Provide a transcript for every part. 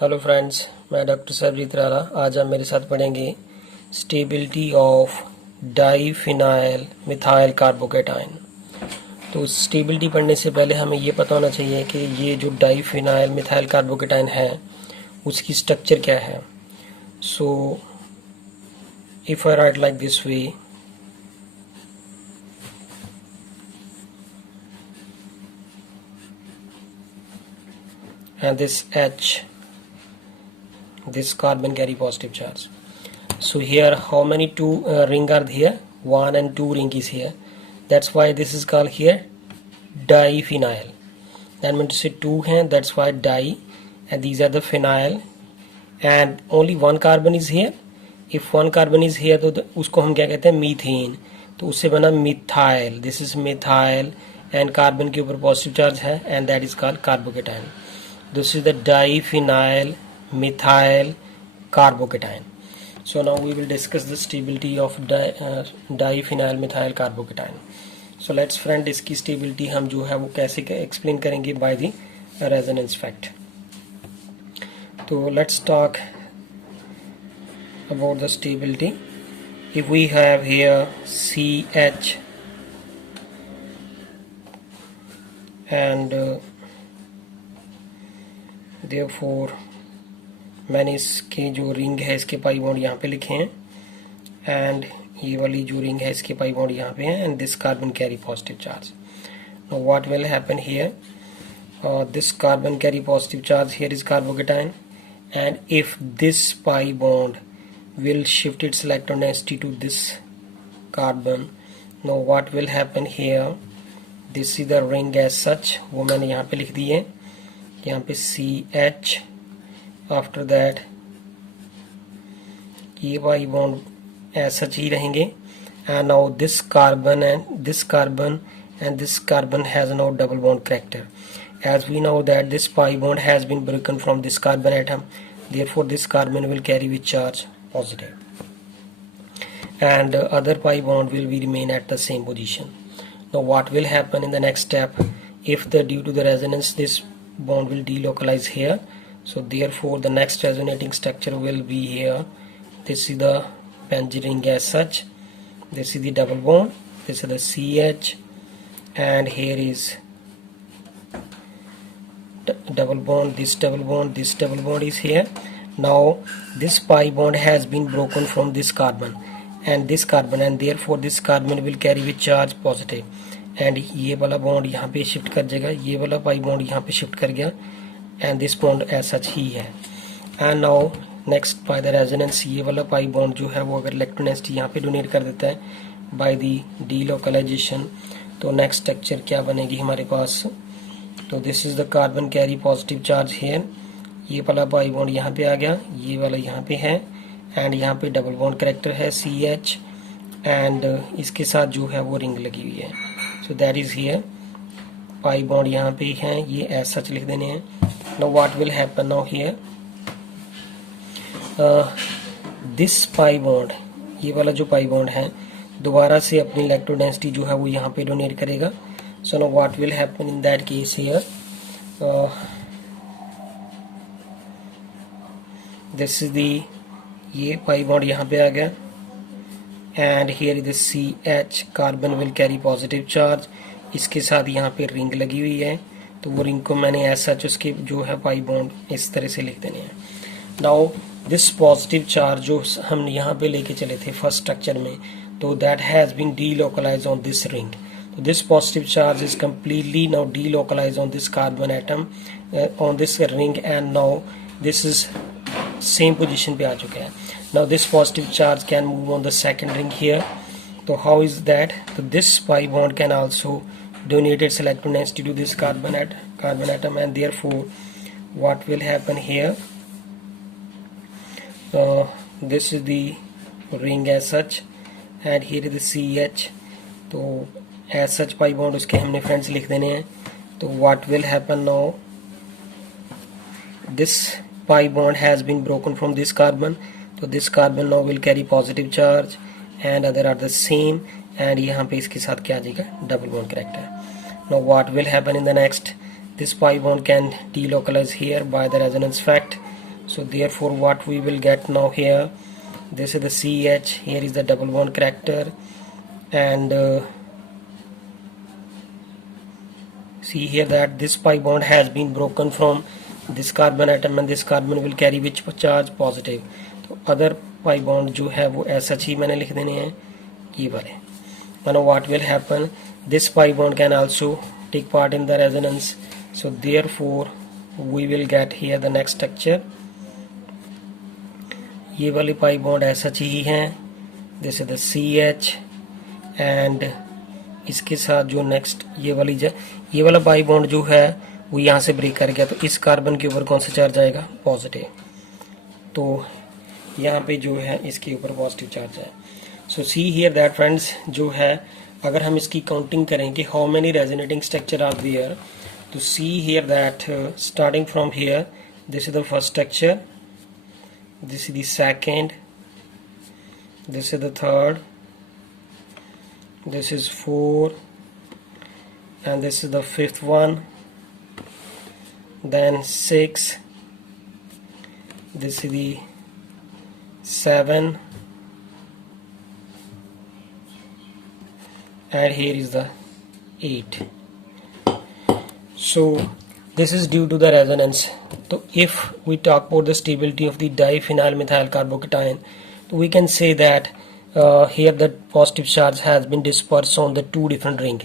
Hello friends, मैं doctor Sarabjit Rana. आज आप मेरे साथ पढ़ेंगे stability of diphenyl methyl carbocation. तो स्टेबिलिटी पढ़ने से पहले हमें ये पता होना चाहिए कि ये जो डाईफिनाइल मिथाइल कार्बोकेटाइन है उसकी स्ट्रक्चर क्या है। So if I right like this way, and this H, this carbon carry positive charge. So here how many two ring are here? One and two ring is here. That's why this is called here diphenyl. That means to say two हैं, that's why di, and these are the phenyl, and only one carbon is here. If one carbon is here तो उसको हम क्या कहते हैं, methane. तो उससे बना methyl, this is methyl, and carbon के ऊपर पॉजिटिव चार्ज है, and that is called carbocation. This is the diphenyl methyl carbocation. So now we will discuss the stability of diphenyl methyl carbocation. So let's friend इसकी stability हम जो है वो कैसे explain करेंगे by the resonance fact. तो let's talk about the stability. If we have here CH and therefore मैंने इसके जो रिंग है इसके पाई बॉन्ड यहाँ पे लिखे हैं, एंड ये वाली जो रिंग है इसके पाई बॉन्ड यहाँ पे है, and this carbon carry positive charge. Now what will happen here, this carbon carry positive charge here is carbocation, and if this pi bond will shift its electron density to this carbon. Now what will happen here, this is the ring as such, वो मैंने यहाँ पे लिख दी है, यहाँ पे CH, after that ये pi bond as such ही रहेंगे, and now this carbon and this carbon and this carbon has now double bond character. As we know that this pi bond has been broken from this carbon atom, therefore this carbon will carry with charge positive, and other pi bond will be remain at the same position. Now what will happen in the next step, if the due to the resonance this bond will delocalize here, so therefore the next resonating structure will be here. This is the benzene ring as such, this is the double bond, this is the CH, and here is double bond, this double bond, this double bond is here. Now this pi bond has been broken from this carbon and this carbon, and therefore this carbon will carry with charge positive, and ये वाला bond यहाँ पे shift कर जाएगा, ये वाला pi bond यहाँ पे शिफ्ट कर गया, and this bond as such ही है. And now next by the resonance, ये वाला पाई बॉन्ड जो है वो अगर इलेक्ट्रॉन डेंसिटी यहाँ पे डोनेट कर देता है बाय द डीलोकलाइजेशन, तो नेक्स्ट स्ट्रक्चर क्या बनेगी हमारे पास. तो this is the carbon carry positive charge here, ये वाला पाई बॉन्ड यहाँ पे आ गया, ये वाला यहाँ पे है, एंड यहाँ पे डबल बॉन्ड कैरेक्टर है CH, एंड इसके साथ जो है वो रिंग लगी हुई है. So that is here, pi bond यहाँ पे है, ये एज सच लिख देने हैं. Now what will happen now here, this pi bond, ये वाला जो पाई बॉन्ड है दोबारा से अपनी इलेक्ट्रॉन डेंसिटी जो है वो यहाँ पे डोनेट करेगा. So now what will happen in that case here, this is the, ये पाई बॉन्ड यहाँ पे आ गया, and here is CH, carbon will carry positive charge, इसके साथ यहाँ पे रिंग लगी हुई है, तो वो रिंग को मैंने ऐसा उसके जो है पाई बॉन्ड इस तरह से लिख देने हैं. नाउ दिस पॉजिटिव चार्ज जो हम यहाँ पे लेके चले थे फर्स्ट स्ट्रक्चर में, तो that has been delocalise on this ring. तो this positive charge is completely now delocalise on this carbon atom on this ring, and now this is same position पे आ चुका है. Now this positive charge can move on the second ring here. तो how is that, तो this pi bond can also donate its electron density to this carbon atom, and therefore what will happen here, this is the ring as such, and here is the CH. तो as such pi bond उसके हमने friends लिख देने हैं. तो what will happen now, this pi bond has been broken from this carbon, तो this carbon now will carry positive charge and other are the same, and यहाँ पे इसके साथ क्या आ जाएगा, double bond character. Now what will happen in the next, this pi bond can delocalize here by the resonance fact, So therefore what we will get now here, this is the CH, here is the double bond character, and see here that this pi bond has been broken from this carbon atom, and this carbon will carry which charge? Positive. तो other pi bond जो है वो ऐसा ही मैंने लिख देने हैं ये वाले. Now what will happen, this pi bond can also take part in the resonance, so therefore we will get here the next structure. ये वाले pi bond ऐसा ही हैं, this is the CH, and इसके साथ जो नेक्स्ट ये वाला pi bond जो है वो यहाँ से ब्रेक कर गया, तो इस कार्बन के ऊपर कौन सा चार्ज आएगा? पॉजिटिव. तो यहाँ पे जो है इसके ऊपर पॉजिटिव चार्ज है. So see here that friends, जो है अगर हम इसकी काउंटिंग करें कि how many resonating structure are there, तो see here that starting from here, this is the first structure, this is the second, this is the third, this is 4, and this is the fifth one, then 6, this is the 7, and here is the 8. So this is due to the resonance. So if we talk about the stability of the diphenyl methyl carbocation, we can say that here the positive charge has been dispersed on the two different rings.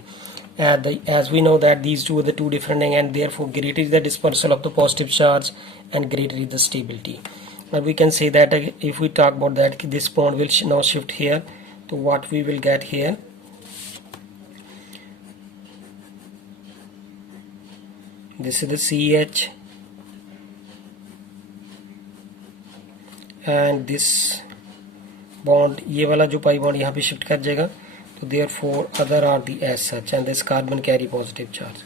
As we know that these two are the two different rings, and therefore greater is the dispersal of the positive charge and greater is the stability. But we can say that if we talk about that, this bond will now shift here. So what we will get here, this is the CH, and this bond, ये वाला जो pi bond यहाँ पे shift कर जाएगा, तो therefore other are the as such, and this carbon carry positive charge.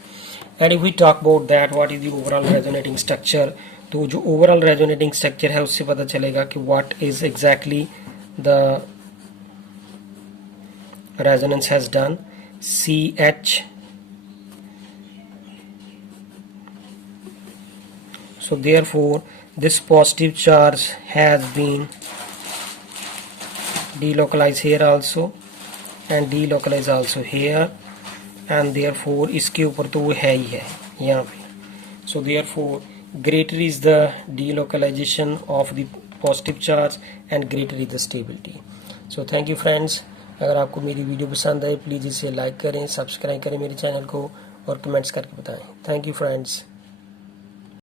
And if we talk about that, what is the overall resonating structure, तो जो overall resonating structure है उससे पता चलेगा कि what is exactly the resonance has done. CH, so therefore this positive charge has been delocalized here also and delocalized also here, and therefore इसके ऊपर तो वो है ही है यहाँ पे. So therefore greater is the delocalization of the positive charge and greater is the stability. So thank you friends. अगर आपको मेरी वीडियो पसंद आए प्लीज़ इसे लाइक करें, सब्सक्राइब करें मेरे चैनल को और कमेंट्स करके बताएं. Thank you friends.